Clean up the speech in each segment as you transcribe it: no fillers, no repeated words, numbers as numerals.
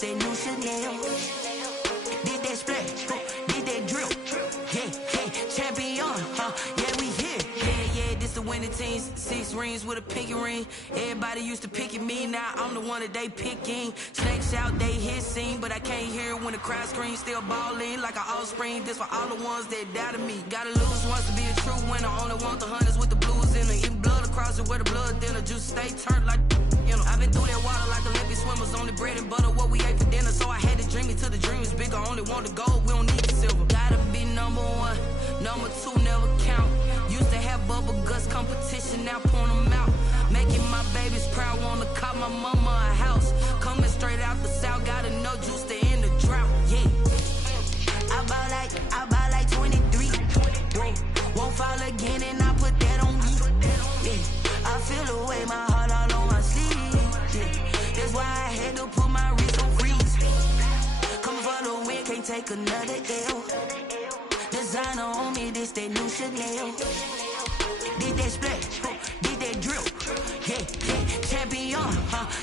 that new Chanel. Did that splash, did that drill. Yeah, champion, yeah, we here. Yeah, this the winning team. 6 rings with a pinky ring. Everybody used to pick at me, now I'm the one that they picking. Snakes out, they hit scene, but I can't hear it when the crowd screams. Still balling like an offspring. This for all the ones that doubted me. Gotta lose once to be a true winner. Only want the hunters with the blues in it. Eating blood across it where the blood dinner. Juice stay turned like, you know. I've been through that water like Olympic swimmers. Only bread and butter what we ate for dinner. So I had to dream it till the dream is bigger. Only want the gold, we don't need the silver. Gotta be number 1, number 2 never count. Used to have bubble guts competition, now point them out. Making my babies proud, wanna cop my mama a house. Coming straight out the south, gotta know juice to end the drought. Yeah, I buy like 23. Won't fall again, and I put that on me. Yeah, I feel the way, my heart all on my sleeve. Yeah, that's why I had to put my wrist on freeze. Coming for the win, can't take another L. Designer on me, this that new Chanel. Did that splash, did that drill. Yeah, champion,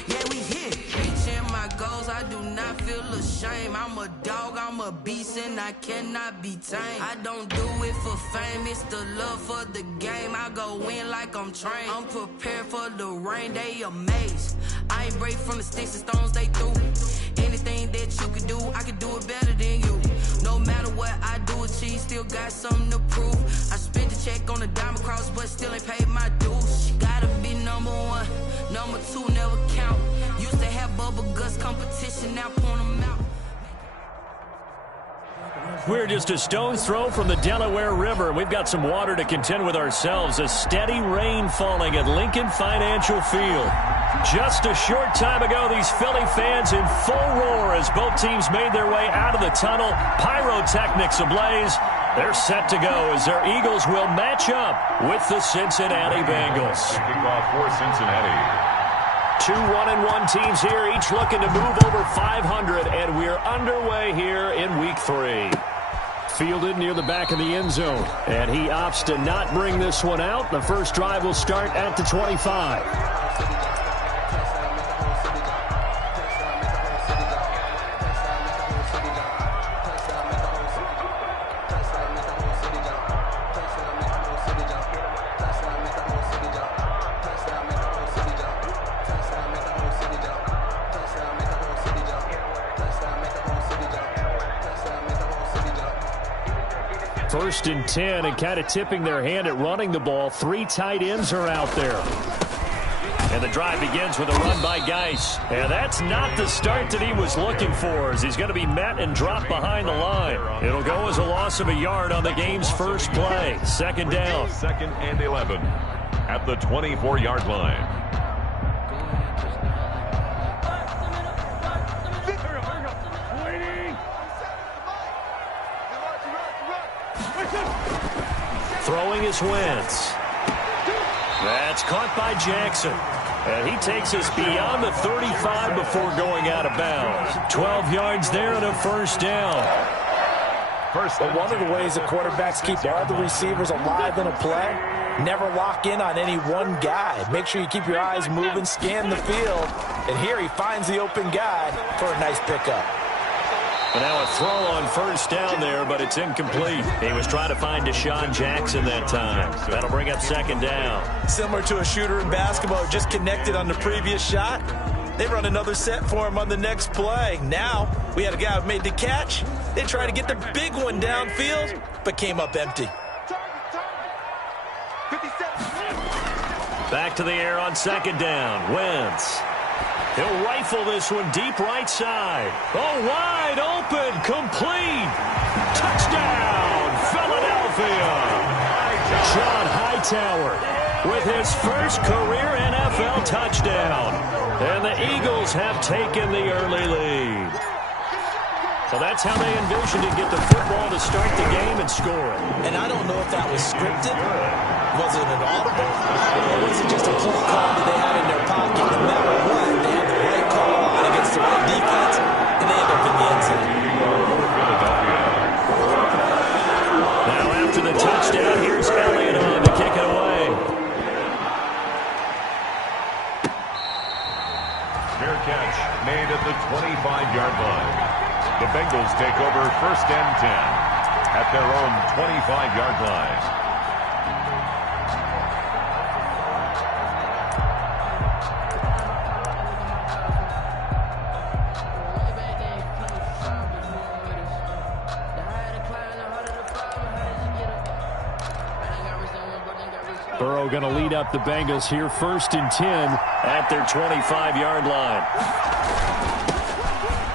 yeah, we here. Reaching my goals, I do not feel ashamed. I'm a dog, I'm a beast, and I cannot be tamed. I don't do it for fame, it's the love for the game. I go in like I'm trained. I'm prepared for the rain, they amazed. I ain't break from the sticks and stones they threw. Anything that you could do, I could do it better than you. No matter what I do, achieve, still got something to prove. I spent the check on the diamond cross, but still ain't paid my dues. Gotta be number 1, number 2 never count. Used to have bubble guts competition, now point them out. We're just a stone's throw from the Delaware River. We've got some water to contend with ourselves. A steady rain falling at Lincoln Financial Field. Just a short time ago, these Philly fans in full roar as both teams made their way out of the tunnel. Pyrotechnics ablaze. They're set to go as their Eagles will match up with the Cincinnati Bengals. Kickoff for Cincinnati. 2 1-1 teams here, each looking to move over 500, and we're underway here in Week 3. Fielded near the back of the end zone, and he opts to not bring this one out. The first drive will start at the 25. First and 10, and kind of tipping their hand at running the ball. 3 tight ends are out there. And the drive begins with a run by Geis. And that's not the start that he was looking for, as he's going to be met and dropped behind the line. It'll go as a loss of a yard on the game's first play. Second down. 2nd and 11 at the 24-yard line. Throwing is Wentz. That's caught by Jackson. And he takes us beyond the 35 before going out of bounds. 12 yards there and a first down. But one of the ways the quarterbacks keep all the receivers alive in a play, never lock in on any one guy. Make sure you keep your eyes moving, scan the field. And here he finds the open guy for a nice pickup. And now a throw on first down there, but it's incomplete. He was trying to find Deshaun Jackson that time. That'll bring up second down. Similar to a shooter in basketball, just connected on the previous shot. They run another set for him on the next play. Now, we had a guy who made the catch. They tried to get the big one downfield, but came up empty. Back to the air on second down. Wentz. He'll rifle this one deep right side. Oh, wide open, complete. Touchdown, Philadelphia. John Hightower with his first career NFL touchdown. And the Eagles have taken the early lead. So that's how they envisioned to get the football to start the game and score it. And I don't know if that was scripted. Was it an audible? Or was it just a play call that they had in their pocket? No matter what, they had the right call against the right defense, and they end up in the end zone. Now after the touchdown, here's Elliott on to kick it away. Fair catch made at the 25-yard line. The Bengals take over 1st and 10 at their own 25-yard line. Burrow going to lead up the Bengals here 1st and 10 at their 25-yard line.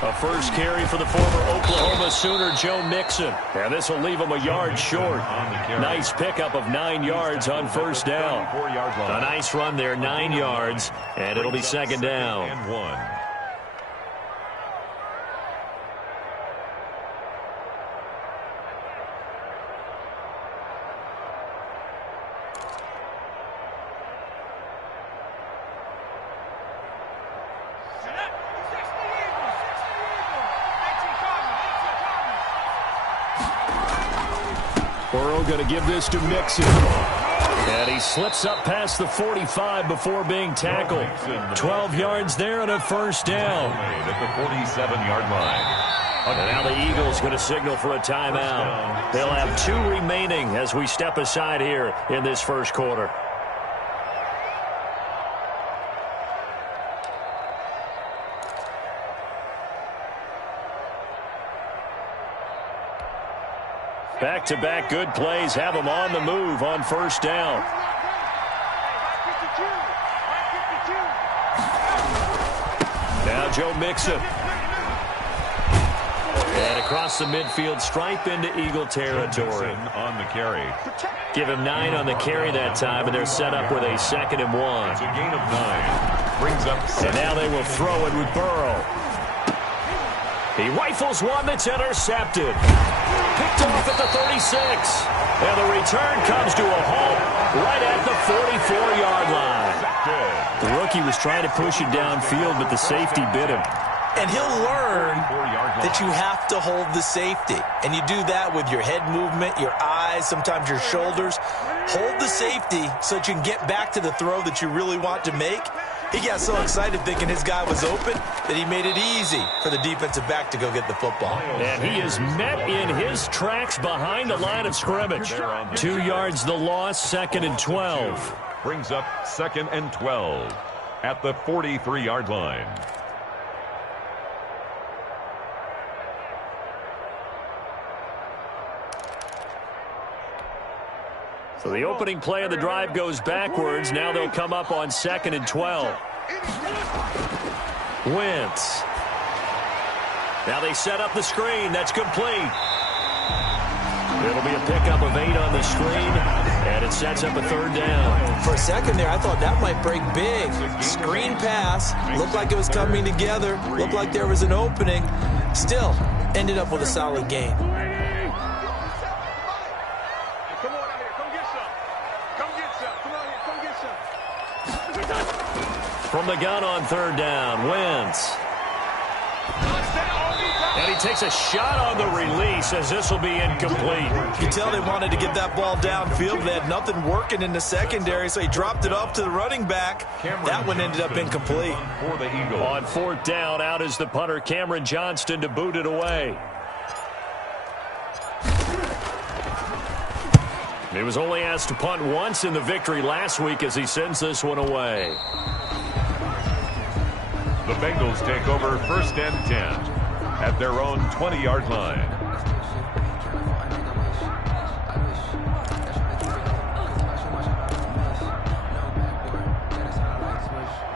A first carry for the former Oklahoma Sooner, Joe Mixon. And this will leave him a yard short. Nice pickup of 9 yards on 1st down. A nice run there, 9 yards, and it'll be 2nd down. And 1. Burrow going to give this to Mixon. And he slips up past the 45 before being tackled. 12 yards there and a 1st down. At the 47-yard line. And now the Eagles going to signal for a timeout. They'll have 2 remaining as we step aside here in this 1st quarter. Back-to-back good plays have them on the move on 1st down. Now Joe Mixon. And across the midfield stripe into Eagle territory. On the carry. Give him 9 on the carry that time, and they're set up with a 2nd and 1. It's a gain of 9. Brings up 7. And now they will throw it with Burrow. He rifles one that's intercepted. Picked off at the 36. And the return comes to a halt right at the 44-yard line. The rookie was trying to push it downfield, but the safety bit him. And he'll learn that you have to hold the safety. And you do that with your head movement, your eyes, sometimes your shoulders. Hold the safety so that you can get back to the throw that you really want to make. He got so excited thinking his guy was open that he made it easy for the defensive back to go get the football. And he is met in his tracks behind the line of scrimmage. 2 yards the loss, 2nd and 12. Brings up 2nd and 12 at the 43-yard line. So the opening play of the drive goes backwards. Now they'll come up on 2nd and 12. Wentz. Now they set up the screen. That's complete. It'll be a pickup of 8 on the screen, and it sets up a 3rd down. For a second there, I thought that might break big. Screen pass. Looked like it was coming together. Looked like there was an opening. Still, ended up with a solid gain. From the gun on 3rd down, Wentz. And he takes a shot on the release as this will be incomplete. You can tell they wanted to get that ball downfield. They had nothing working in the secondary, so he dropped it off to the running back. That one ended up incomplete. For the Eagles. On 4th down, out is the punter, Cameron Johnston, to boot it away. He was only asked to punt once in the victory last week as he sends this one away. The Bengals take over 1st and 10 at their own 20-yard line.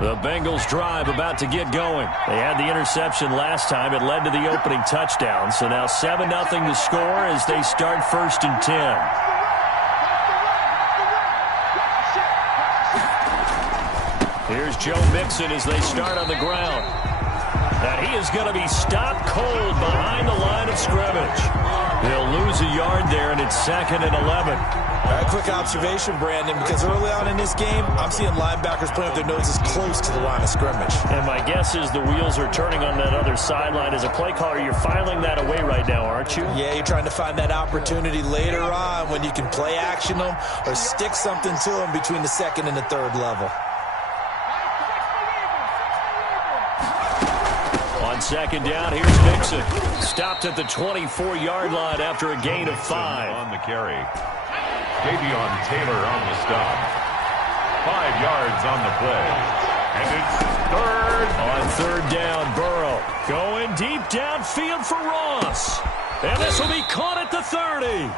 The Bengals drive about to get going. They had the interception last time. It led to the opening touchdown. So now 7-0 to score as they start 1st and 10. Here's Joe Mixon as they start on the ground. And he is going to be stopped cold behind the line of scrimmage. They'll lose a yard there, and it's 2nd and 11. A quick observation, Brandon, because early on in this game, I'm seeing linebackers playing with their noses close to the line of scrimmage. And my guess is the wheels are turning on that other sideline. As a play caller, you're filing that away right now, aren't you? Yeah, you're trying to find that opportunity later on when you can play action them or stick something to them between the 2nd and the 3rd level. On second down. Here's Mixon. Stopped at the 24-yard line after a gain of 5. On the carry. Davion Taylor on the stop. 5 yards on the play. And it's third. On third down, Burrow going deep downfield for Ross. And this will be caught at the 30.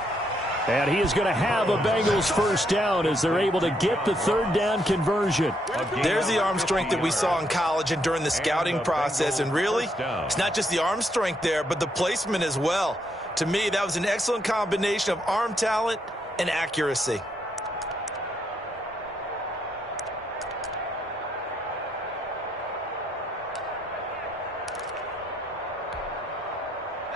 And he is going to have a Bengals first down as they're able to get the third down conversion. There's the arm strength that we saw in college and during the scouting process. And really, it's not just the arm strength there, but the placement as well. To me, that was an excellent combination of arm talent and accuracy.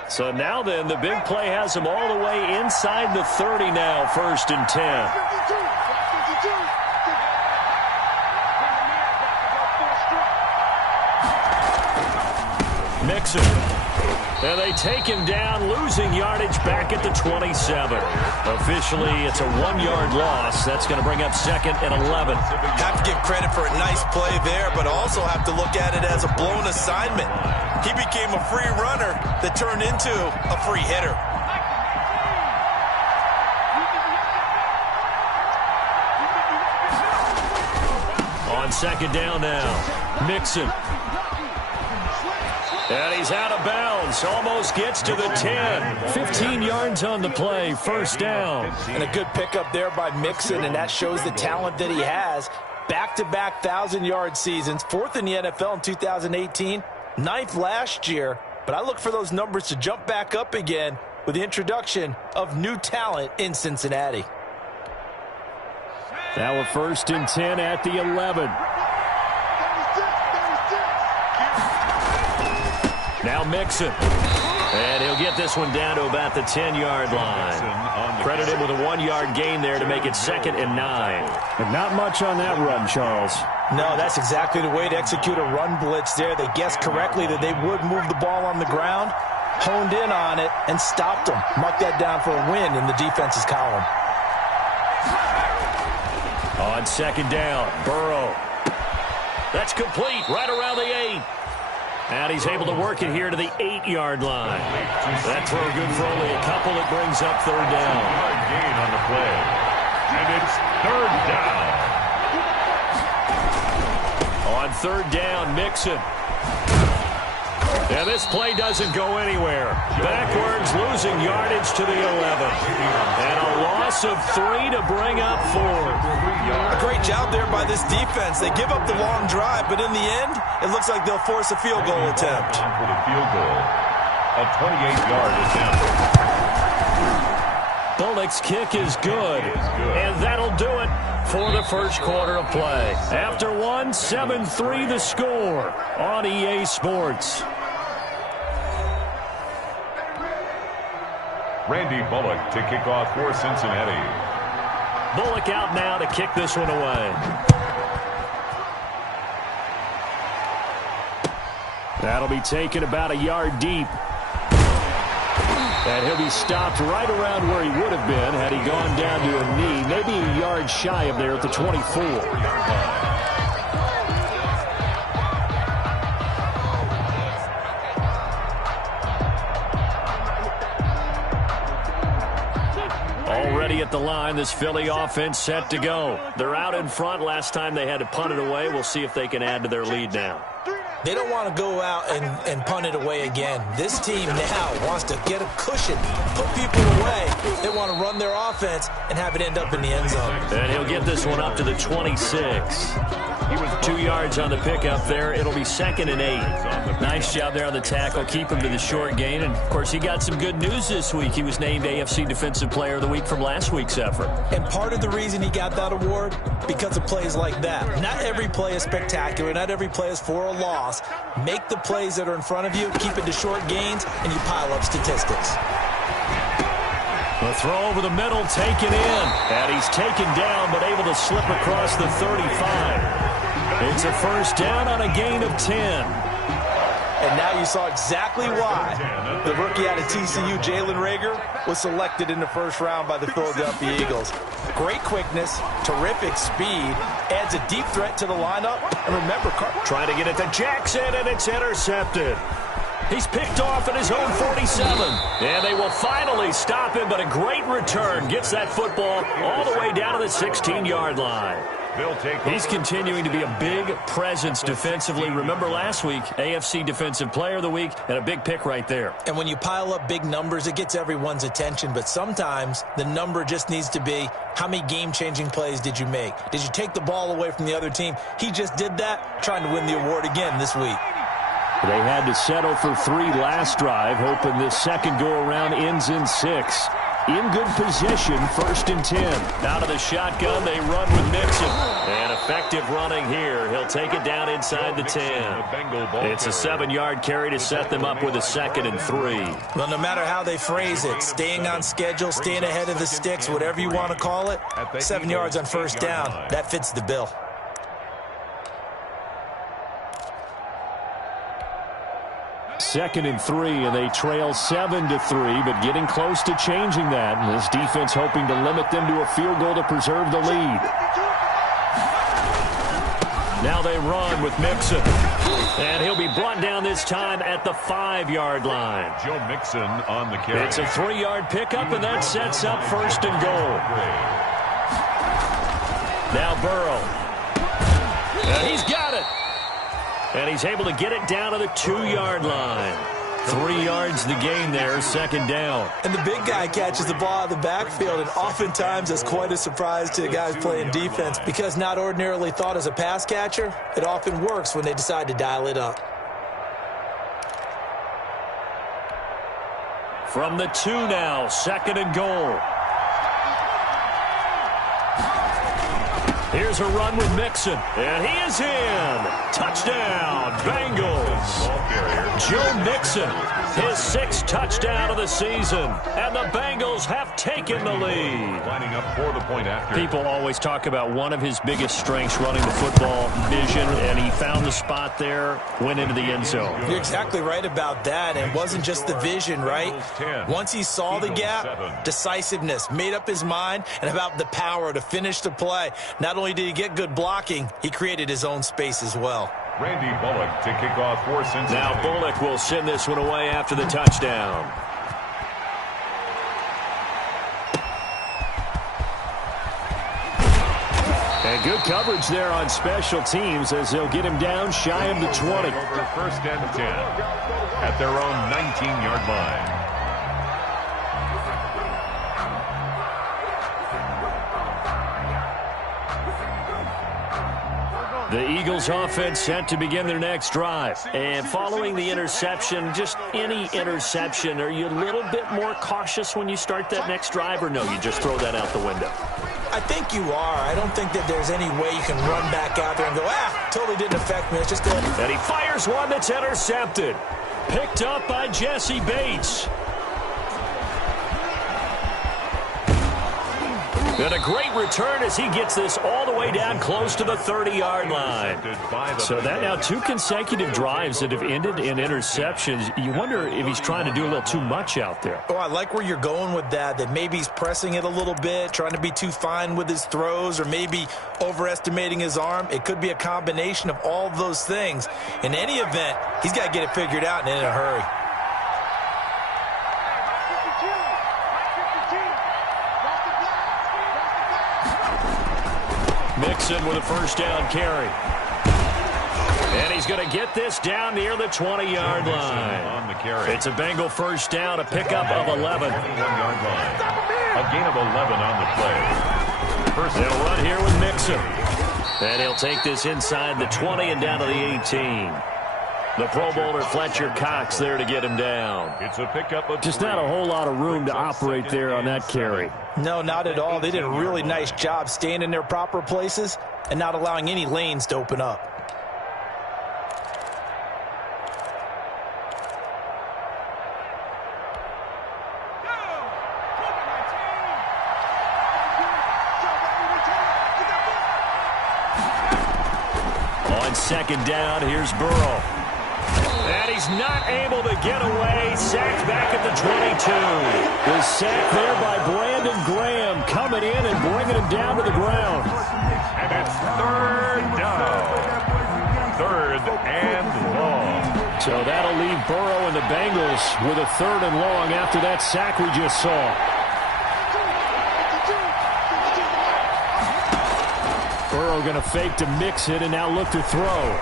So now then, the big play has him all the way inside the 30 now, 1st and 10. Mixon. And they take him down, losing yardage back at the 27. Officially, it's a 1-yard loss. That's going to bring up 2nd and 11. Have to give credit for a nice play there, but also have to look at it as a blown assignment. He became a free runner that turned into a free hitter. On second down now, Mixon. And he's out of bounds. Almost gets to the 10. 15 yards on the play. First down. And a good pickup there by Mixon, and that shows the talent that he has. Back-to-back 1,000-yard seasons. 4th in the NFL in 2018. 9th last year. But I look for those numbers to jump back up again with the introduction of new talent in Cincinnati. Now a 1st and 10 at the 11. Now Mixon. And he'll get this one down to about the 10-yard line. Credit him with a 1-yard gain there to make it 2nd and 9. But not much on that run, Charles. No, that's exactly the way to execute a run blitz there. They guessed correctly that they would move the ball on the ground, honed in on it, and stopped them. Mark that down for a win in the defense's column. On second down, Burrow. That's complete right around the 8. And he's able to work it here to the 8-yard line. That throw good for only a couple. It brings up third down. Gain on the play. And it's third down. On third down, Mixon. And this play doesn't go anywhere. Backwards, losing yardage to the 11. And a loss of 3 to bring up 4. A great job there by this defense. They give up the long drive, but in the end, it looks like they'll force a field goal attempt. For the field goal, a 28-yard attempt. Bullock's kick is good, and that'll do it for the first quarter of play. After one, 7-3 the score on EA Sports. Randy Bullock to kick off for Cincinnati. Bullock out now to kick this one away. That'll be taken about a yard deep. And he'll be stopped right around where he would have been had he gone down to a knee, maybe a yard shy of there at the 24. Already at the line, this Philly offense set to go. They're out in front. Last time they had to punt it away. We'll see if they can add to their lead now. They don't want to go out and punt it away again. This team now wants to get a cushion, put people away. They want to run their offense and have it end up in the end zone. And he'll get this one up to the 26. He was 2 yards on the pickup there. It'll be 2nd and 8. Nice job there on the tackle. Keep him to the short gain. And, of course, he got some good news this week. He was named AFC Defensive Player of the Week from last week's effort. And part of the reason he got that award, because of plays like that. Not every play is spectacular. Not every play is for a loss. Make the plays that are in front of you, keep it to short gains, and you pile up statistics. The throw over the middle, taken in. And he's taken down, but able to slip across the 35. It's a first down on a gain of 10. And now you saw exactly why the rookie out of TCU, Jalen Reagor, was selected in the first round by the Philadelphia Eagles. Great quickness, terrific speed, adds a deep threat to the lineup. And remember, trying to get it to Jackson, and it's intercepted. He's picked off at his own 47. And they will finally stop him, but a great return gets that football all the way down to the 16-yard line. He's continuing to be a big presence defensively. Remember last week, AFC Defensive Player of the Week, and a big pick right there. And when you pile up big numbers, it gets everyone's attention. But sometimes the number just needs to be, how many game-changing plays did you make? Did you take the ball away from the other team? He just did that, trying to win the award again this week. They had to settle for 3 last drive, hoping this second go-around ends in 6. In good position, 1st and 10. Out of the shotgun, they run with Mixon. And effective running here. He'll take it down inside the 10. It's a 7-yard carry to set them up with a 2nd and 3. Well, no matter how they phrase it, staying on schedule, staying ahead of the sticks, whatever you want to call it, 7 yards on 1st down, that fits the bill. 2nd and 3, and they trail 7-3, but getting close to changing that. And this defense hoping to limit them to a field goal to preserve the lead. Now they run with Mixon. And he'll be brought down this time at the 5-yard line. Joe Mixon on the carry. It's a 3-yard pickup, and that sets up 1st and goal. Now Burrow. And he's got it. And he's able to get it down to the 2-yard line. 3 yards the gain there, 2nd down. And the big guy catches the ball out of the backfield, and oftentimes that's quite a surprise to the guys playing defense, because not ordinarily thought as a pass catcher, it often works when they decide to dial it up. From the 2 now, 2nd and goal. Here's a run with Mixon, and he is in. Touchdown, Bengals. Joe Mixon, his 6th touchdown of the season, and the Bengals have taken the lead. Lining up for the point after. People always talk about one of his biggest strengths, running the football, vision, and he found the spot there, went into the end zone. You're exactly right about that, and it wasn't just the vision, right? Once he saw the gap, decisiveness, made up his mind, and about the power to finish the play. Not only did he get good blocking, he created his own space as well. Randy Bullock to kick off for Cincinnati. Now Bullock will send this one away after the touchdown. And good coverage there on special teams as they'll get him down shy of the 20. 1st and 10 at their own 19-yard line. The Eagles offense set to begin their next drive. And following the interception, just any interception, are you a little bit more cautious when you start that next drive, or no, you just throw that out the window? I think you are. I don't think that there's any way you can run back out there and go, totally didn't affect me. It's just good. And he fires one that's intercepted. Picked up by Jesse Bates. And a great return as he gets this all the way down close to the 30-yard line. So that now 2 consecutive drives that have ended in interceptions. You wonder if he's trying to do a little too much out there. Oh, I like where you're going with that maybe he's pressing it a little bit, trying to be too fine with his throws, or maybe overestimating his arm. It could be a combination of all of those things. In any event, he's got to get it figured out and in a hurry. Mixon with a 1st down carry. And he's going to get this down near the 20-yard line. On the carry. It's a Bengal 1st down, a pickup of 11. 21-yard line. A gain of 11 on the play. They'll run here with Mixon. And he'll take this inside the 20 and down to the 18. The Pro Bowler Fletcher Cox there to get him down. It's a pickup of just not a whole lot of room to operate there on that carry. No, not at all. They did a really nice job staying in their proper places and not allowing any lanes to open up. On 2nd down, here's Burrow. And he's not able to get away. Sacked back at the 22. The sack there by Brandon Graham coming in and bringing him down to the ground. And it's 3rd down. 3rd and long. So that'll leave Burrow and the Bengals with a 3rd and long after that sack we just saw. Burrow going to fake to mix it and now look to throw.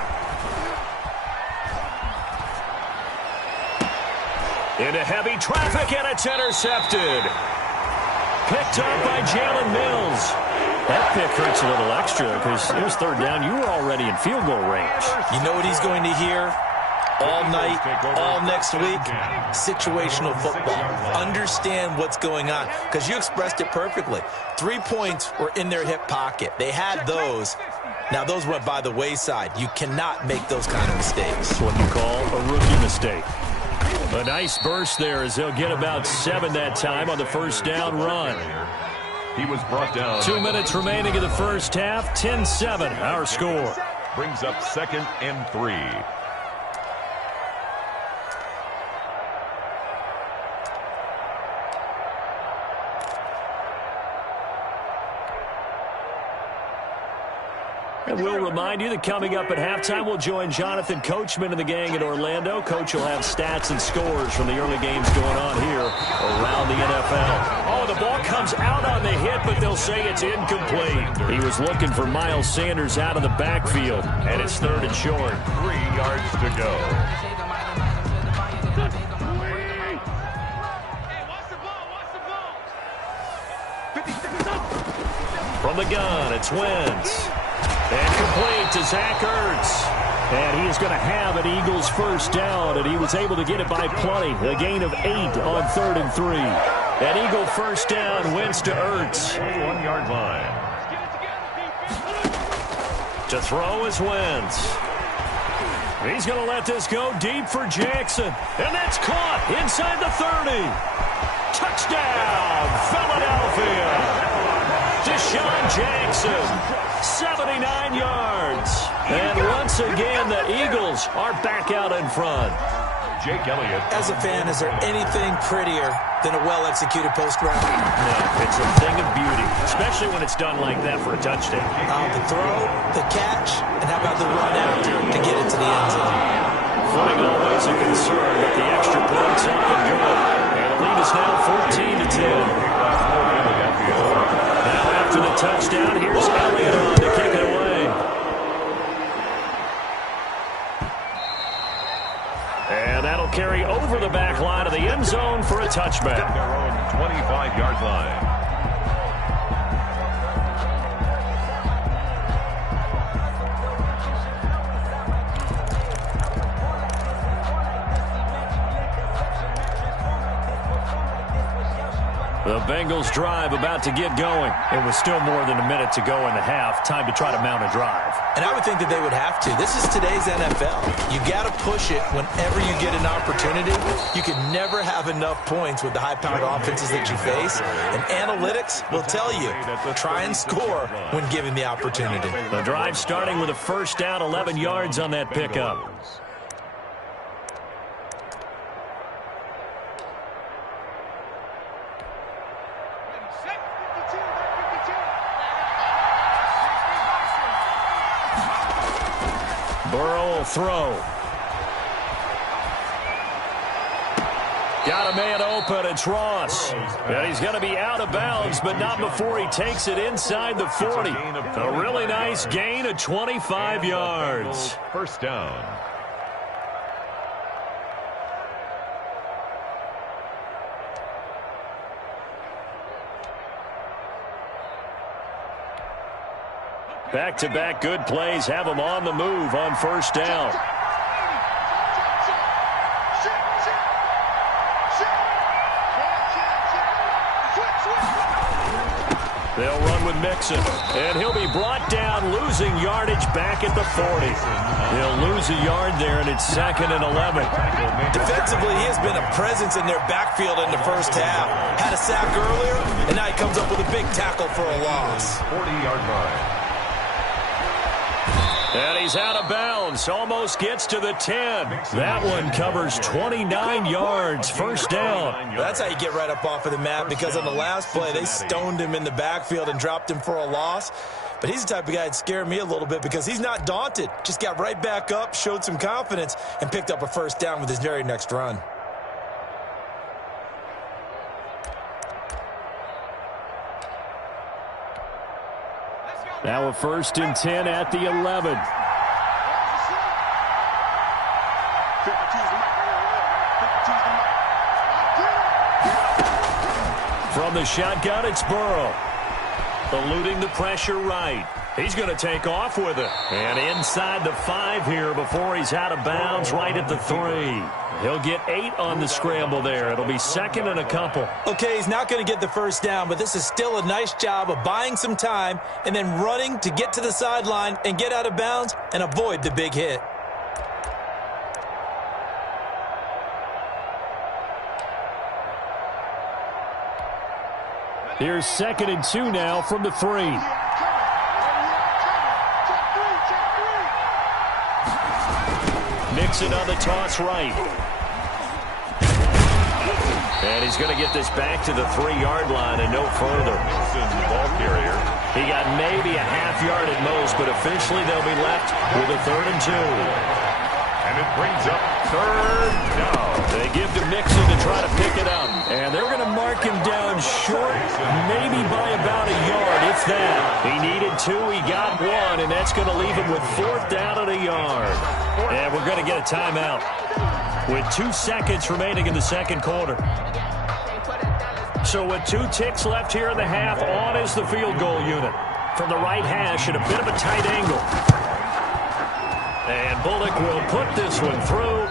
Into heavy traffic, and it's intercepted. Picked up by Jalen Mills. That pick hurts a little extra because it was 3rd down. You were already in field goal range. You know what he's going to hear all night, all next week? Situational football. Understand what's going on, because you expressed it perfectly. 3 points were in their hip pocket. They had those. Now, those went by the wayside. You cannot make those kind of mistakes. That's what you call a rookie mistake. A nice burst there as they'll get about 7 that time on the 1st down run. He was brought down. 2 minutes remaining in the first half. 10-7, our score. Brings up 2nd and 3. And we'll remind you that coming up at halftime, we'll join Jonathan Coachman and the gang in Orlando. Coach will have stats and scores from the early games going on here around the NFL. Oh, the ball comes out on the hit, but they'll say it's incomplete. He was looking for Miles Sanders out of the backfield, and it's 3rd and short. 3 yards to go. From the gun, it's Wentz. And complete to Zach Ertz. And he is going to have an Eagles 1st down, and he was able to get it by plenty. A gain of 8 on 3rd and 3. An Eagle 1st down, Wentz to Ertz. 1-yard line. To throw is Wentz. He's going to let this go deep for Jackson. And that's caught inside the 30. Touchdown, Philadelphia. Deshaun Jackson. 79 yards. And once again, the Eagles are back out in front. Jake Elliott. As a fan, is there anything prettier than a well-executed post route? No, it's a thing of beauty, especially when it's done like that for a touchdown. The throw, the catch, and how about the run after to get it to the end zone? Footing always a concern, but the extra points up and good. And the lead is now 14-10. Now after the touchdown, here's Elliott on to kick it away. And that'll carry over the back line of the end zone for a touchback. Their own 25-yard line. The Bengals drive about to get going. It was still more than a minute to go in the half. Time to try to mount a drive. And I would think that they would have to. This is today's NFL. You got to push it whenever you get an opportunity. You can never have enough points with the high-powered offenses that you face. And analytics will tell you, try and score when given the opportunity. The drive starting with a 1st down, 11 yards on that pickup. Burrow will throw. Got a man open. It's Ross. And he's going to be out of bounds, but not before he takes it inside the 40. A really nice gain of 25 yards. 1st down. Back-to-back good plays have them on the move on 1st down. They'll run with Mixon, and he'll be brought down, losing yardage back at the 40. They'll lose a yard there, and it's 2nd and 11. Defensively, he has been a presence in their backfield in the first half. Had a sack earlier, and now he comes up with a big tackle for a loss. 40-yard line. And he's out of bounds. Almost gets to the 10. That one covers 29 yards. 1st down. That's how you get right up off of the mat, because on the last play, they stoned him in the backfield and dropped him for a loss. But he's the type of guy that scared me a little bit because he's not daunted. Just got right back up, showed some confidence, and picked up a first down with his very next run. Now a 1st and 10 at the 11. From the shotgun, it's Burrow. Eluding the pressure right. He's going to take off with it. And inside the 5 here before he's out of bounds right at the 3. He'll get 8 on the scramble there. It'll be 2nd and a couple. Okay, he's not going to get the first down, but this is still a nice job of buying some time and then running to get to the sideline and get out of bounds and avoid the big hit. Here's 2nd and 2 now from the 3. Mixon on the toss right. And he's going to get this back to the 3-yard line and no further. Mixon, ball carrier. He got maybe a half yard at most, but officially they'll be left with a 3rd and 2. And it brings up 3rd down. They give to Mixon to try to pick it up. And they're going to mark him down short, maybe by about a yard, if that. He needed 2, he got 1, and that's going to leave him with 4th down and a yard. And we're going to get a timeout with 2 seconds remaining in the 2nd quarter. So with 2 ticks left here in the half, on is the field goal unit. From the right hash at a bit of a tight angle. And Bullock will put this one through.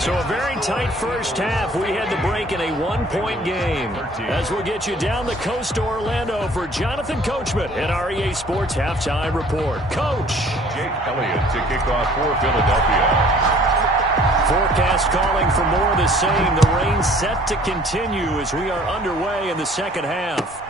So a very tight first half. We had the break in a 1-point game. As we'll get you down the coast to Orlando for Jonathan Coachman at our EA Sports Halftime Report. Coach. Jake Elliott to kick off for Philadelphia. Forecast calling for more of the same. The rain set to continue as we are underway in the 2nd half.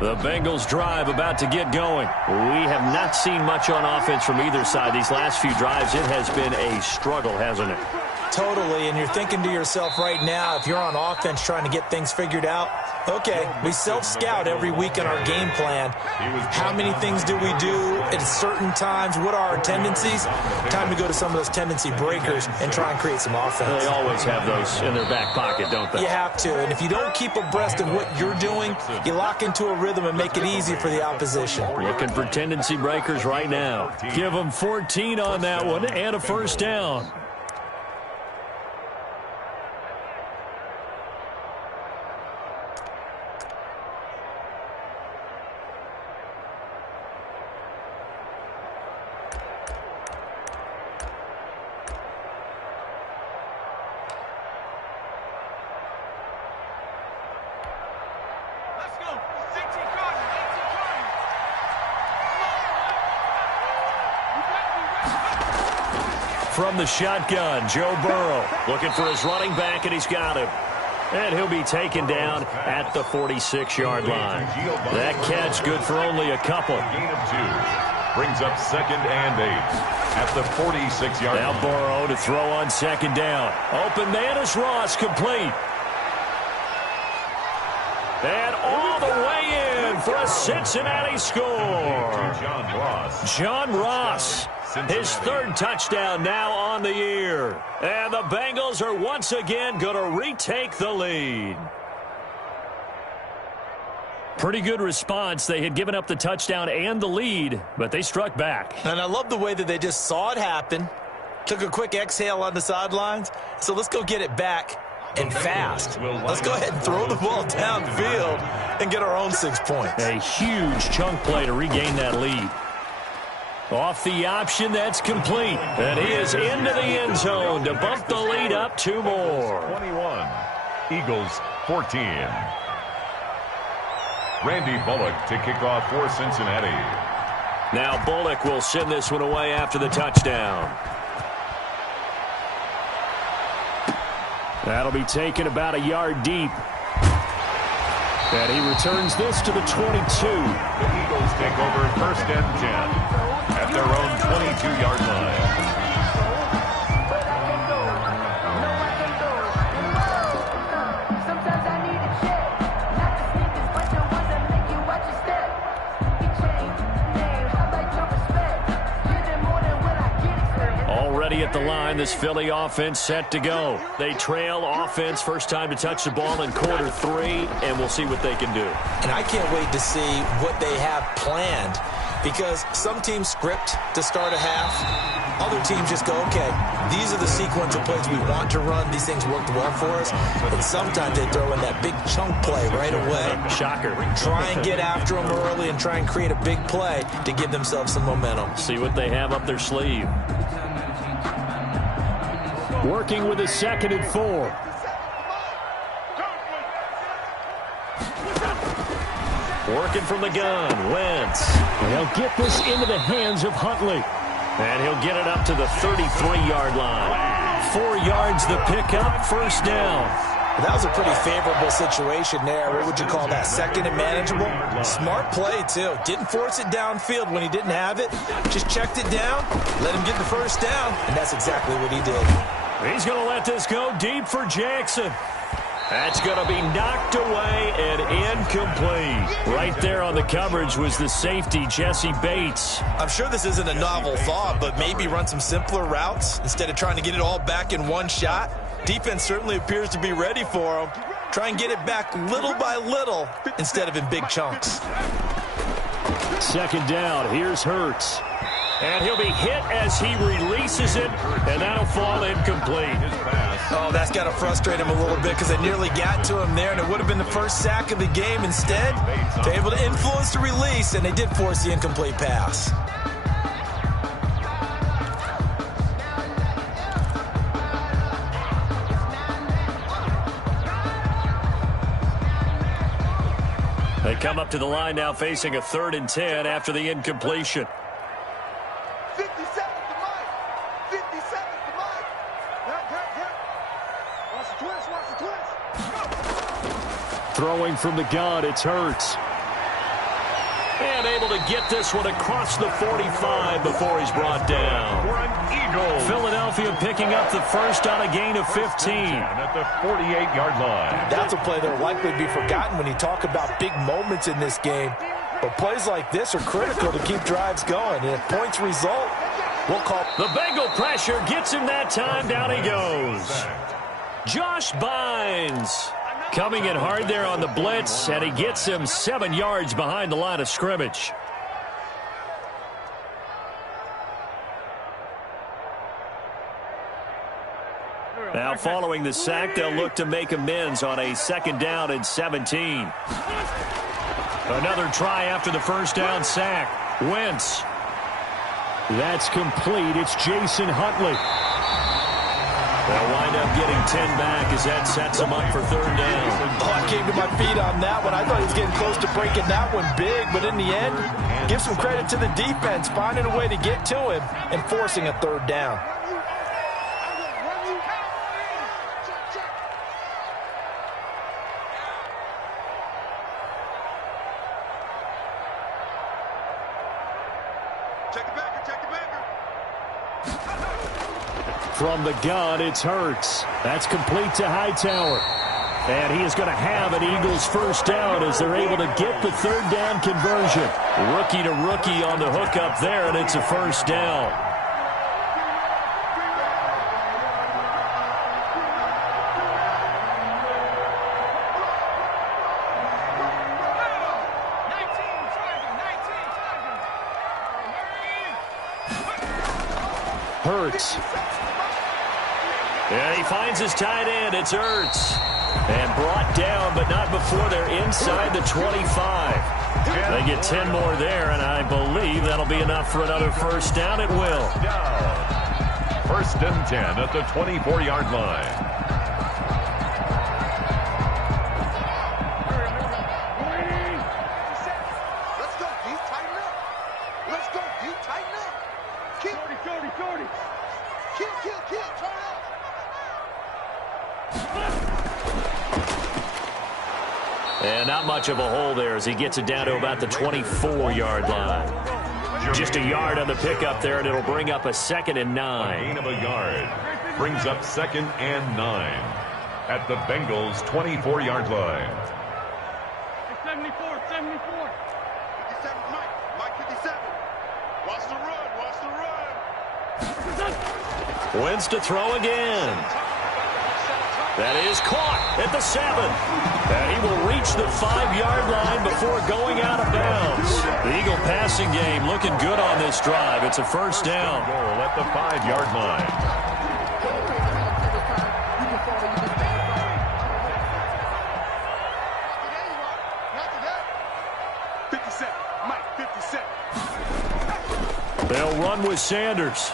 The Bengals drive about to get going. We have not seen much on offense from either side. These last few drives, it has been a struggle, hasn't it? Totally, and you're thinking to yourself right now, if you're on offense trying to get things figured out, okay, we self-scout every week in our game plan. How many things do we do at certain times? What are our tendencies? Time to go to some of those tendency breakers and try and create some offense. They always have those in their back pocket, don't they? You have to, and if you don't keep abreast of what you're doing, you lock into a rhythm and make it easy for the opposition. Looking for tendency breakers right now. Give them 14 on that one and a first down. From the shotgun, Joe Burrow looking for his running back, and he's got him. And he'll be taken down at the 46-yard line. That catch good for only a couple. Gain of 2. Brings up 2nd and 8 at the 46-yard line. Now Burrow to throw on 2nd down. Open man is Ross, complete. And all the way in for a Cincinnati score. John Ross. His 3rd touchdown now on the year. And the Bengals are once again going to retake the lead. Pretty good response. They had given up the touchdown and the lead, but they struck back. And I love the way that they just saw it happen, took a quick exhale on the sidelines. So let's go get it back and fast. Let's go ahead and throw the ball downfield and get our own 6 points. A huge chunk play to regain that lead. Off the option, that's complete. And he is into the end zone to bump the lead up 2 more. 21, Eagles 14. Randy Bullock to kick off for Cincinnati. Now Bullock will send this one away after the touchdown. That'll be taken about a yard deep. And he returns this to the 22. The Eagles take over 1st and 10 at their own 22-yard line. Already at the line, this Philly offense set to go. They trail offense, first time to touch the ball in quarter 3, and we'll see what they can do. And I can't wait to see what they have planned, because some teams script to start a half. Other teams just go, okay, these are the sequence of plays we want to run. These things worked well for us. And sometimes they throw in that big chunk play right away. Shocker. Try and get after them early and try and create a big play to give themselves some momentum. See what they have up their sleeve. Working with a 2nd and 4. Working from the gun, Wentz. They'll get this into the hands of Huntley. And he'll get it up to the 33-yard line. 4 yards the pickup, first down. That was a pretty favorable situation there. What would you call that? 2nd and manageable? Smart play, too. Didn't force it downfield when he didn't have it. Just checked it down, let him get the first down, and that's exactly what he did. He's going to let this go deep for Jackson. That's going to be knocked away and incomplete. Right there on the coverage was the safety, Jesse Bates. I'm sure this isn't a novel thought, but maybe run some simpler routes instead of trying to get it all back in one shot. Defense certainly appears to be ready for him. Try and get it back little by little instead of in big chunks. 2nd down. Here's Hurts. And he'll be hit as he releases it, and that'll fall incomplete. Oh, that's got to frustrate him a little bit because they nearly got to him there, and it would have been the first sack of the game. Instead, they're able to influence the release, and they did force the incomplete pass. They come up to the line now facing a 3rd and 10 after the incompletion. 57 to Mike. 57 to Mike. Watch the twist. Watch the twist. Throwing from the gun, it's Hurts. And able to get this one across the 45 before he's brought down. For an Eagle. Philadelphia picking up the first on a gain of 15. At the 48-yard line. That's a play that will likely be forgotten when you talk about big moments in this game. But plays like this are critical to keep drives going. And if points result, we'll call. The Bengal pressure gets him that time. Down he goes. Josh Bynes coming in hard there on the blitz, and he gets him 7 yards behind the line of scrimmage. Now following the sack, they'll look to make amends on a 2nd down and 17. Another try after the first down sack. Wentz. That's complete. It's Jason Huntley. They'll wind up getting 10 back as that sets them up for 3rd down. Oh, I came to my feet on that one. I thought he was getting close to breaking that one big, but in the end, give some credit to the defense, finding a way to get to him and forcing a 3rd down. From the gun, it's Hurts. That's complete to Hightower. And he is going to have an Eagles first down as they're able to get the 3rd down conversion. Rookie to rookie on the hook up there, and it's a first down. Hurts. And he finds his tight end. It's Ertz. And brought down, but not before they're inside the 25. They get 10 more there, and I believe that'll be enough for another first down. It will. 1st and 10 at the 24-yard line. Let's go, Keith. Tighten up. Let's go, And not much of a hole there as he gets it down to about the 24-yard line. Just a yard on the pickup there, and it'll bring up a 2nd and 9. A gain of a yard brings up 2nd and 9 at the Bengals' 24-yard line. 74. 57, Mike 57. Watch the run. Wins to throw again. That is caught at the 7. And he will reach the 5-yard line before going out of bounds. The Eagle passing game looking good on this drive. It's a first down. Goal at the 5-yard line. They'll run with Sanders.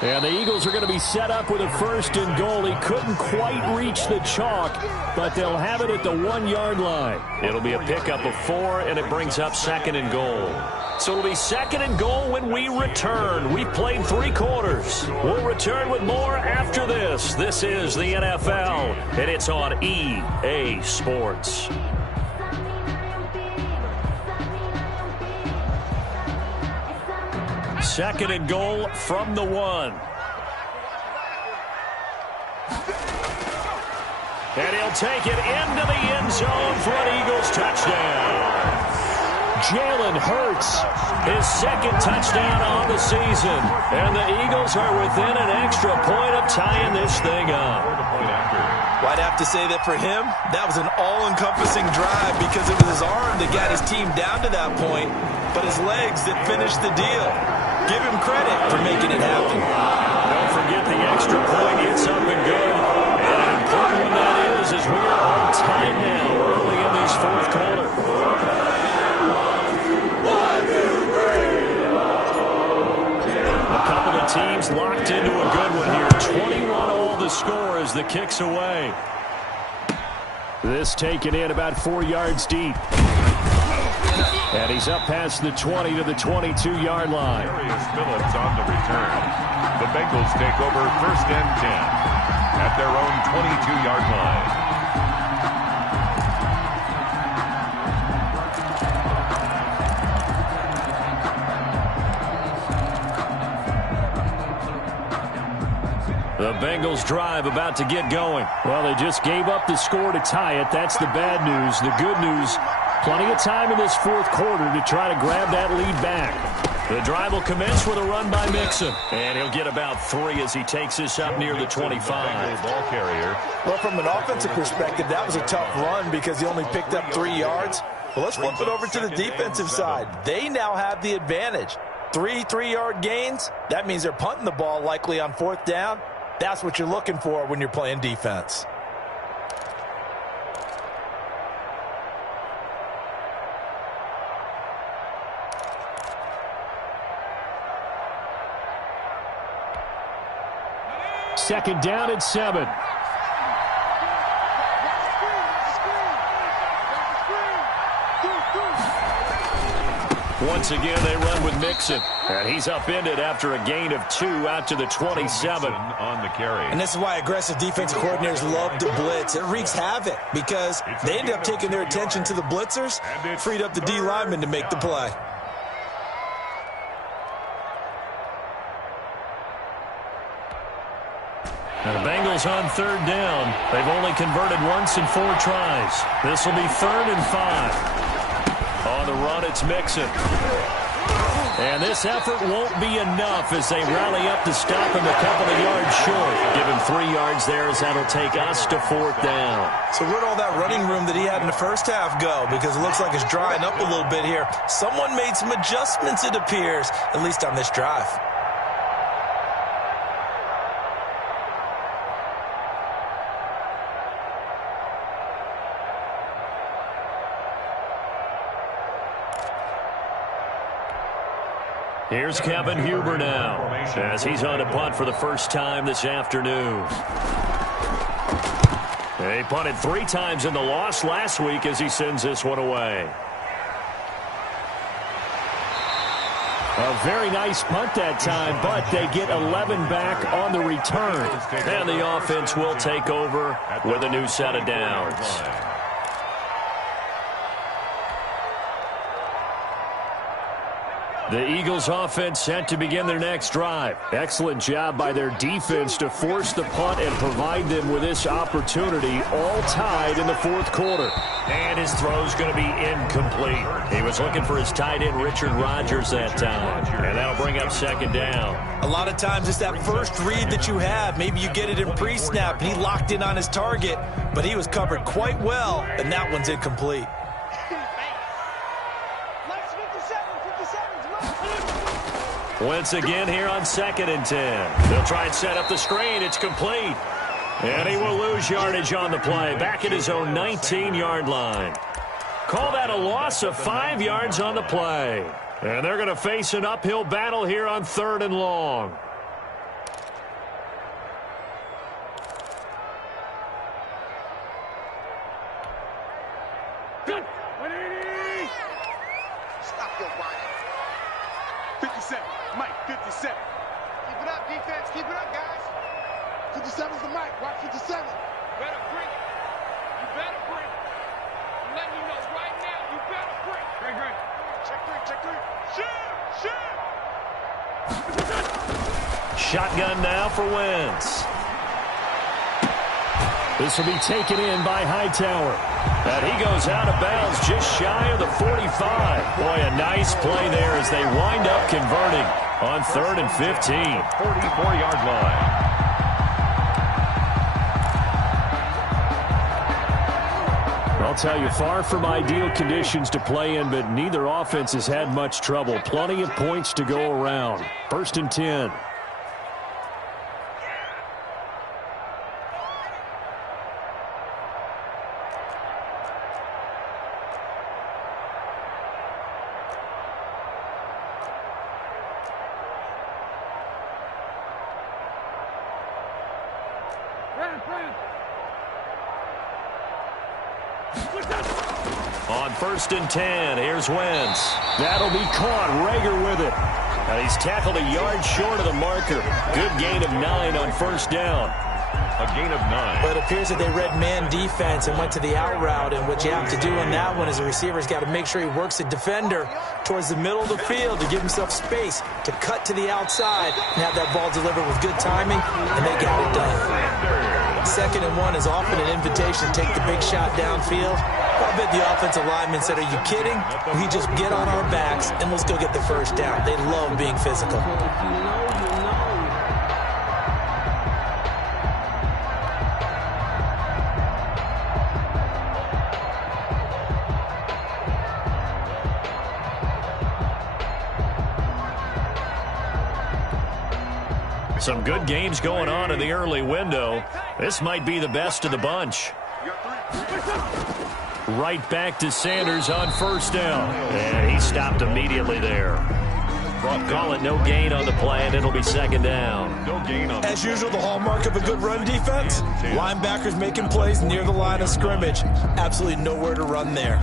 And the Eagles are going to be set up with a 1st and goal. He couldn't quite reach the chalk, but they'll have it at the 1-yard line. It'll be a pickup of 4, and it brings up 2nd and goal. So it'll be 2nd and goal when we return. We've played 3 quarters. We'll return with more after this. This is the NFL, and it's on EA Sports. Second and goal from the 1. And he'll take it into the end zone for an Eagles touchdown. Jalen Hurts, his 2nd touchdown on the season. And the Eagles are within an extra point of tying this thing up. Well, I'd have to say that for him, that was an all-encompassing drive because it was his arm that got his team down to that point, but his legs that finished the deal. Give him credit for making it happen. Don't forget the extra point. It's up and good. And an important one that is as we are on time now early in this 4th quarter. A couple of teams locked into a good one here. 21-all the score as the kick's away. This taken in about 4 yards deep. And he's up past the 20 to the 22-yard line. Darius Phillips on the return. The Bengals take over 1st and 10 at their own 22-yard line. The Bengals drive about to get going. Well, they just gave up the score to tie it. That's the bad news. The good news, plenty of time in this 4th quarter to try to grab that lead back. The drive will commence with a run by Mixon. And he'll get about 3 as he takes this up near the 25. Ball carrier. Well, from an offensive perspective, that was a tough run because he only picked up 3 yards. Well, let's flip it over to the defensive side. They now have the advantage. 3 3-yard gains, that means they're punting the ball likely on 4th down. That's what you're looking for when you're playing defense. Second down at 7. Once again, they run with Mixon. And he's upended after a gain of 2 out to the 27. On the carry. And this is why aggressive defensive coordinators love to blitz. It wreaks havoc because they end up taking their attention to the blitzers, freed up the D lineman to make the play. And the Bengals on 3rd down. They've only converted once in 4 tries. This will be 3rd and 5. On the run, it's Mixon. And this effort won't be enough as they rally up to stop him a couple of yards short. Give him 3 yards there as that'll take us to 4th down. So where'd all that running room that he had in the first half go? Because it looks like it's drying up a little bit here. Someone made some adjustments, it appears, at least on this drive. Here's Kevin Huber now as he's on a punt for the first time this afternoon. He punted 3 times in the loss last week as he sends this one away. A very nice punt that time, but they get 11 back on the return. And the offense will take over with a new set of downs. The Eagles offense set to begin their next drive. Excellent job by their defense to force the punt and provide them with this opportunity, all tied in the fourth quarter. And his throw's going to be incomplete. He was looking for his tight end, Richard Rodgers, that time. And that'll bring up second down. A lot of times it's that first read that you have. Maybe you get it in pre-snap, and he locked in on his target, but he was covered quite well, and that one's incomplete. Once again here on 2nd and 10. They'll try and set up the screen. It's complete. And he will lose yardage on the play. Back at his own 19-yard line. Call that a loss of 5 yards on the play. And they're going to face an uphill battle here on 3rd and long. Stop your whining. 57. Mike, 57. Keep it up, defense. Keep it up, guys. 57's the Mike. Watch 57. Better bring it. You better bring it. I'm letting you know right now, you better bring it. Great. Check three. Shoot. Shotgun now for Wentz. This will be taken in by Hightower. And he goes out of bounds just shy of the 45. Boy, a nice play there as they wind up converting on 3rd and 15. 44-yard line. I'll tell you, far from ideal conditions to play in, but neither offense has had much trouble. Plenty of points to go around. 1st and 10. On 1st and 10, here's Wentz. That'll be caught. Rager with it. And he's tackled a yard short of the marker. Good gain of 9 on 1st down. A gain of 9. But it appears that they read man defense and went to the out route. And what you have to do in that one is the receiver's got to make sure he works the defender towards the middle of the field to give himself space to cut to the outside and have that ball delivered with good timing, and they got it done. 2nd and 1 is often an invitation to take the big shot downfield. I bet the offensive lineman said, are you kidding? We just get on our backs and let's go get the first down. They love being physical. Some good games going on in the early window. This might be the best of the bunch. Right back to Sanders on 1st down. And he stopped immediately there. Call it no gain on the play, and it'll be 2nd down. No gain on. As usual, the hallmark of a good run defense, linebackers making plays near the line of scrimmage. Absolutely nowhere to run there.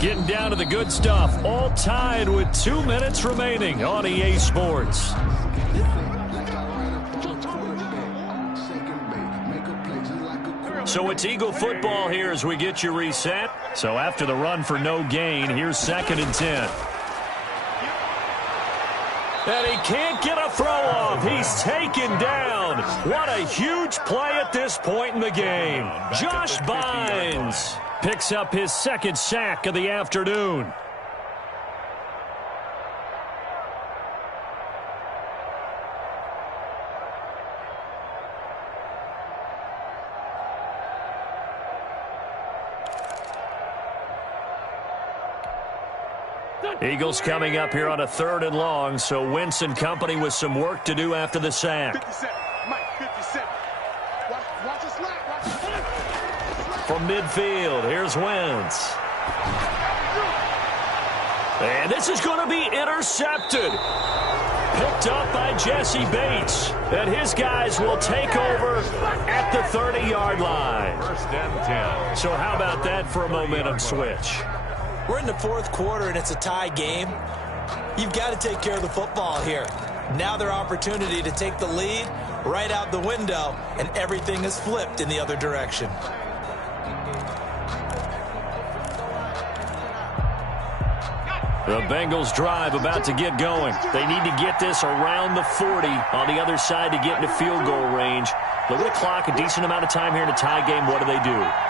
Getting down to the good stuff, all tied with 2 minutes remaining on EA Sports. So it's Eagle football here as we get you reset. So after the run for no gain, here's 2nd and 10. And he can't get a throw off. He's taken down. What a huge play at this point in the game. Josh Bynes picks up his 2nd sack of the afternoon. Eagles coming up here on a 3rd and long, so Wentz and company with some work to do after the sack. 57. Mike, 57. Watch his slap. Watch his slap. From midfield, here's Wentz. And this is going to be intercepted. Picked up by Jesse Bates. And his guys will take over at the 30-yard line. 1st and 10. So how about that for a momentum switch? We're in the fourth quarter, and it's a tie game. You've got to take care of the football here. Now their opportunity to take the lead right out the window, and everything is flipped in the other direction. The Bengals drive about to get going. They need to get this around the 40 on the other side to get into field goal range. Look at the clock, a decent amount of time here in a tie game. What do?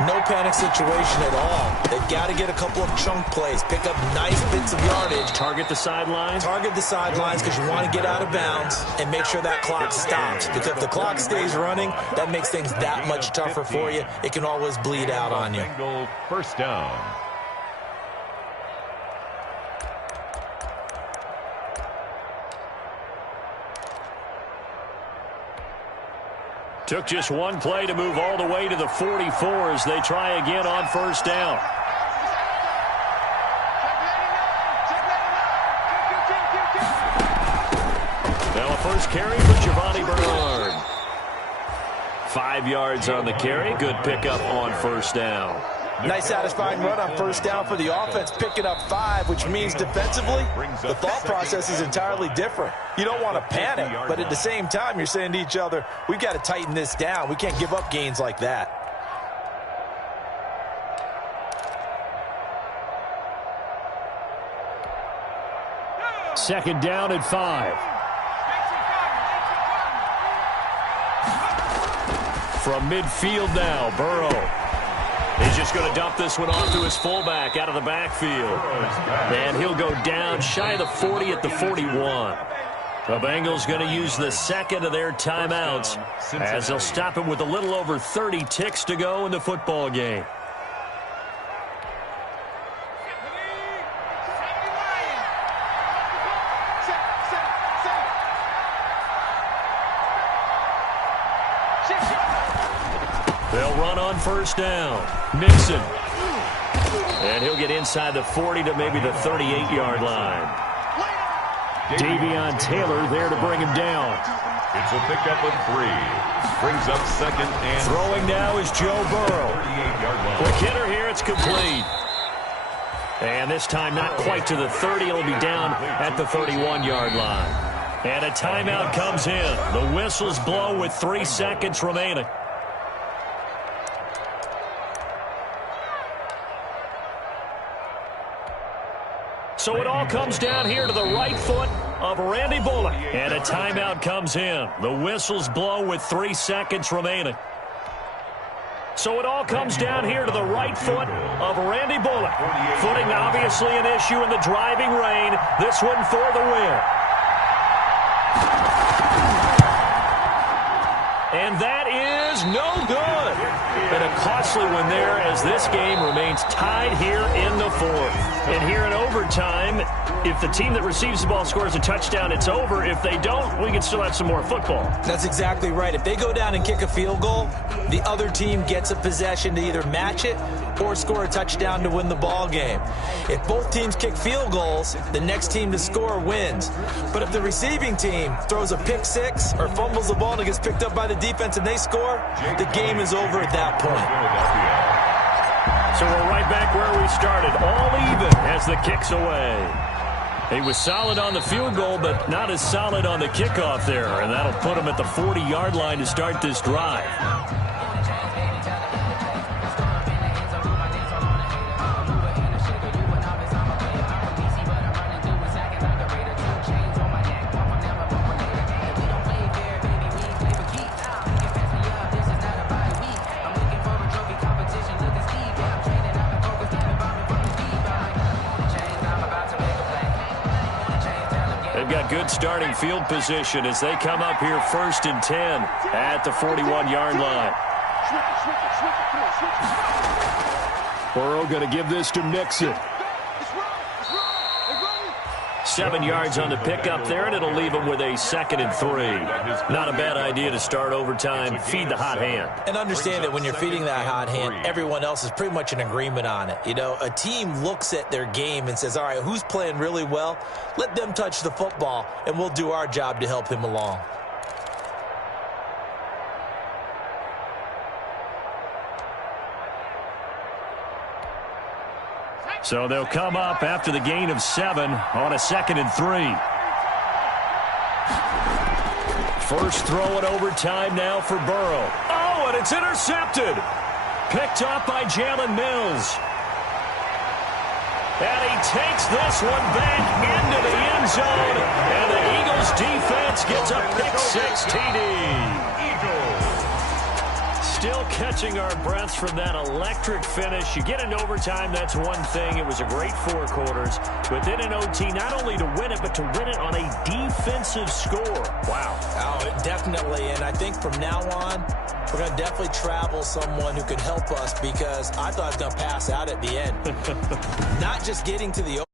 No panic situation at all. They've got to get a couple of chunk plays, pick up nice bits of yardage. Target the sidelines? Target the sidelines because you want to get out of bounds and make sure that clock stops. Because if the clock stays running, that makes things that much tougher for you. It can always bleed out on you. First down. Took just one play to move all the way to the 44 as they try again on first down. Now a first carry for Giovanni Bernard. 5 yards on the carry. Good pickup on first down. Nice satisfying run on first down for the offense, picking up 5, which means defensively, the thought process is entirely different. You don't want to panic, but at the same time, you're saying to each other, we've got to tighten this down. We can't give up gains like that. Second down at 5. From midfield now, Burrow. He's just going to dump this one off to his fullback out of the backfield. And he'll go down shy of the 40 at the 41. The Bengals going to use the second of their timeouts as they'll stop him with a little over 30 ticks to go in the football game. They'll run on first down. Mixon. And he'll get inside the 40 to maybe the 38-yard line. Davion Taylor there to bring him down. It's a pickup of 3. Brings up second and... Throwing now is Joe Burrow. 38-yard line. Quick hitter here, it's complete. And this time not quite to the 30. It'll be down at the 31-yard line. And a timeout comes in. The whistles blow with 3 seconds remaining. So it all comes down here to the right foot of Randy Bullock. And a timeout comes in. The whistles blow with 3 seconds remaining. So it all comes down here to the right foot of Randy Bullock. Footing obviously an issue in the driving rain. This one for the win. And that is no good. And a costly one there as this game remains tied here in the 4th. And here in overtime, if the team that receives the ball scores a touchdown, it's over. If they don't, we can still have some more football. That's exactly right. If they go down and kick a field goal, the other team gets a possession to either match it or score a touchdown to win the ball game. If both teams kick field goals, the next team to score wins. But if the receiving team throws a pick 6 or fumbles the ball and it gets picked up by the defense and they score, the game is over at that point. So we're right back where we started, all even as the kick's away. He was solid on the field goal, but not as solid on the kickoff there, and that'll put him at the 40-yard line to start this drive. Good starting field position as they come up here 1st and 10 at the 41-yard line. Burrow going to give this to Mixon. 7 yards on the pickup there, and it'll leave him with a 2nd and 3. Not a bad idea to start overtime. Feed the hot hand. And understand that when you're feeding that hot hand, everyone else is pretty much in agreement on it. You know, a team looks at their game and says, all right, who's playing really well? Let them touch the football, and we'll do our job to help him along. So they'll come up after the gain of 7 on a 2nd and 3. First throw in overtime now for Burrow. Oh, and it's intercepted. Picked up by Jalen Mills. And he takes this one back into the end zone. And the Eagles defense gets a pick-6 TD. Still catching our breaths from that electric finish. You get into overtime, that's one thing. It was a great 4 quarters. But then in OT, not only to win it, but to win it on a defensive score. Wow. Oh, definitely. And I think from now on, we're going to definitely travel someone who can help us, because I thought I was going to pass out at the end. Not just getting to the